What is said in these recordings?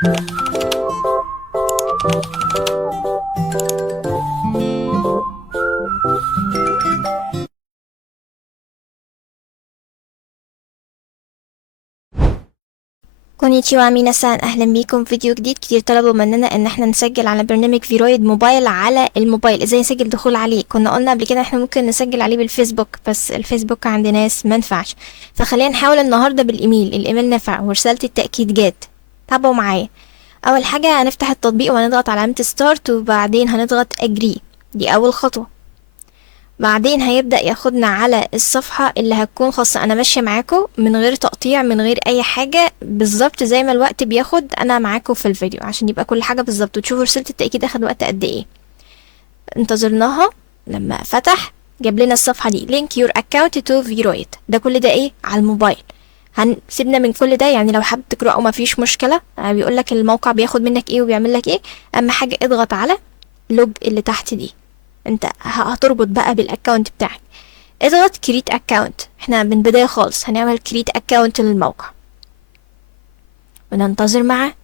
كونيتشيوا ميناسان، اهلا بيكم في فيديو جديد. كتير طلبوا مننا ان احنا نسجل على برنامج فيرويد موبايل على الموبايل. ازاي نسجل دخول عليه؟ كنا قلنا قبل كده احنا ممكن نسجل عليه بالفيسبوك، بس الفيسبوك عند ناس منفعش، فخلينا نحاول النهارده بالايميل. الايميل نفع ورسالة التأكيد جات. تابعوا معايا. اول حاجة هنفتح التطبيق وهنضغط على علامة ستارت، وبعدين هنضغط اجري. دي اول خطوة. بعدين هيبدأ ياخدنا على الصفحة اللي هتكون خاصة. انا ماشية معاكم من غير تقطيع من غير اي حاجة، بالظبط زي ما الوقت بياخد انا معاكم في الفيديو، عشان يبقى كل حاجة بالظبط وتشوفوا رسالة التأكيد اخد وقت قد ايه. انتظرناها لما فتح جاب لنا الصفحة دي link your account to Viroid. ده كل ده ايه؟ على الموبايل. هنسيبنا من كل ده، يعني لو حابب تقرأه مفيش مشكلة. بيقول لك الموقع بياخد منك ايه وبيعمل لك ايه. اهم حاجة اضغط على لوج اللي تحت دي. انت هتربط بقى بالاكونت بتاعك. اضغط كريت اكونت. احنا من بداية خالص هنعمل كريت اكونت للموقع وننتظر معاه.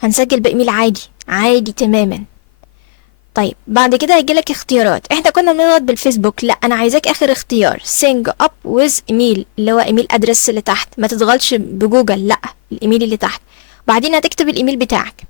هنسجل بايميل عادي عادي تماما. طيب بعد كده هيجيلك اختيارات. احنا كنا بنضغط بالفيسبوك، لا انا عايزاك اخر اختيار سينج اب ويز ايميل، اللي هو ايميل ادرس اللي تحت. ما تضغطش بجوجل، لا الايميل اللي تحت. بعدين هتكتب الايميل بتاعك،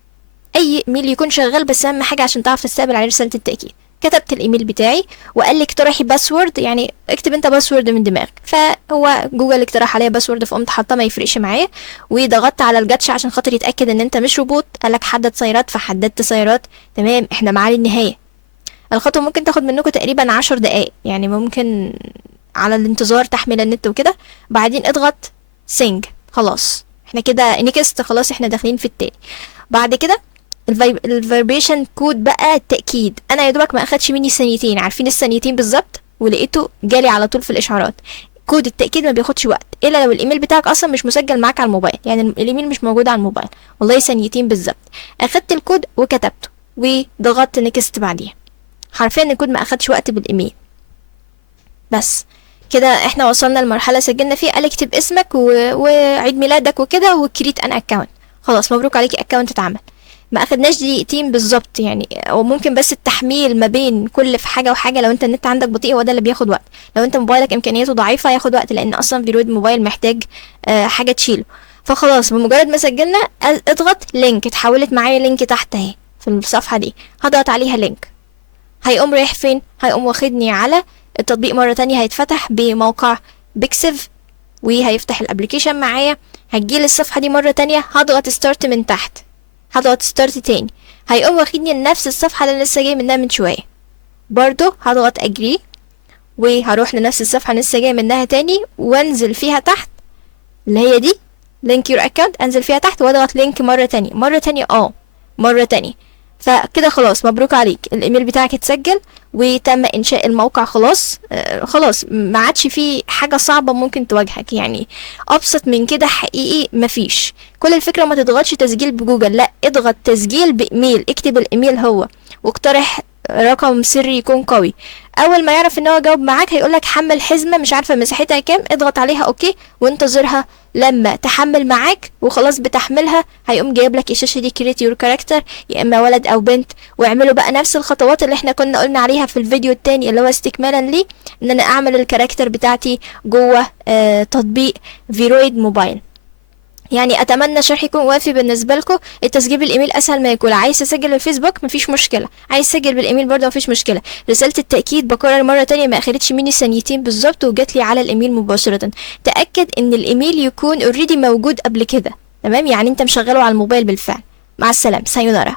اي ايميل يكون شغال، بس اهم حاجه عشان تعرف تستقبل عليه رساله التاكيد. كتبت الايميل بتاعي وقال لي اقترحي باسورد، يعني اكتب انت باسورد من دماغك. فهو جوجل اقترح عليا باسورد فقمت حاطاه ما يفرقش معايا، وضغطت على الجاتش عشان خاطر يتاكد ان انت مش روبوت. قال لك حدد سيارات فحددت سيارات. تمام، احنا معاه للنهايه. الخطوه ممكن تاخد منكم تقريبا 10 دقائق، يعني ممكن على الانتظار تحمل النت وكده. بعدين اضغط سينج. خلاص احنا كده نيكست، خلاص احنا داخلين في التاني. بعد كده الفايبريشن كود بقى التأكيد. انا يا دوبك ما اخدش مني ثانيتين، عارفين الثانيتين بالظبط، ولقيته جالي على طول في الاشعارات. كود التأكيد ما بياخدش وقت الا لو الايميل بتاعك اصلا مش مسجل معاك على الموبايل، يعني الايميل مش موجود على الموبايل. والله ثانيتين بالظبط. اخدت الكود وكتبته وضغطت نيكست بعديها. حرفيا الكود ما اخدش وقت بالايميل. بس كده احنا وصلنا لمرحلة سجلنا فيها. قال اكتب اسمك وعيد ميلادك وكده وكريت ان اكاونت. خلاص مبروك عليكي، اكاونت اتعمل. ما اخدناش دقيقتين بالظبط يعني، او ممكن بس التحميل ما بين كل في حاجه وحاجه. لو انت النت عندك بطيء هو ده اللي بياخد وقت، لو انت موبايلك امكانياته ضعيفه هياخد وقت، لان اصلا فيرويد موبايل محتاج حاجه تشيله. فخلاص بمجرد ما سجلنا اضغط لينك. اتحولت معايا لينك تحت اهي في الصفحه دي، هضغط عليها لينك. هيقوم رايح فين؟ هيقوم واخدني على التطبيق مره تانية. هيتفتح بموقع بيكسف وهيفتح الابليكيشن معايا. هتجيلي الصفحه دي مره تانية، هضغط ستارت من تحت، هضغط ستارت تاني. هيقوم واخدني لنفس الصفحة اللي لسه جاي منها من شوية. برضو هضغط اجري وهروح لنفس الصفحة اللي لسه جاي منها تاني، وانزل فيها تحت اللي هي دي لينك يور اكونت. انزل فيها تحت واضغط لينك مرة تانية مرة تانية. فكده خلاص مبروك عليك، الايميل بتاعك اتسجل وتم انشاء الموقع. خلاص خلاص ما عادش فيه حاجه صعبه ممكن تواجهك، يعني ابسط من كده حقيقي مفيش. كل الفكره ما تضغطش تسجيل بجوجل، لا اضغط تسجيل بايميل. اكتب الايميل هو واقترح رقم سري يكون قوي. اول ما يعرف ان هو جاوب معاك هيقولك حمل حزمه مش عارفه مساحتها كام، اضغط عليها اوكي وانتظرها لما تحمل معاك. وخلاص بتحملها هيقوم جايب لك الشاشه دي كريت يور كاركتر، يا اما ولد او بنت. واعملوا بقى نفس الخطوات اللي احنا كنا قلنا عليها في الفيديو التاني اللي هو استكمالا ليه، ان انا اعمل الكاركتر بتاعتي جوه تطبيق فيرويد موبايل. يعني اتمنى شرح يكون وافي بالنسبه لكم. التسجيل بالايميل اسهل ما يكون. عايز تسجل بالفيسبوك مفيش مشكله، عايز تسجل بالايميل برضه مفيش مشكله. رساله التاكيد بكرر مره تانية ما اخدتش مني ثانيتين بالظبط وجات لي على الايميل مباشره. تاكد ان الايميل يكون اوريدي موجود قبل كده، تمام؟ يعني انت مشغله على الموبايل بالفعل. مع السلامه، سايونارا.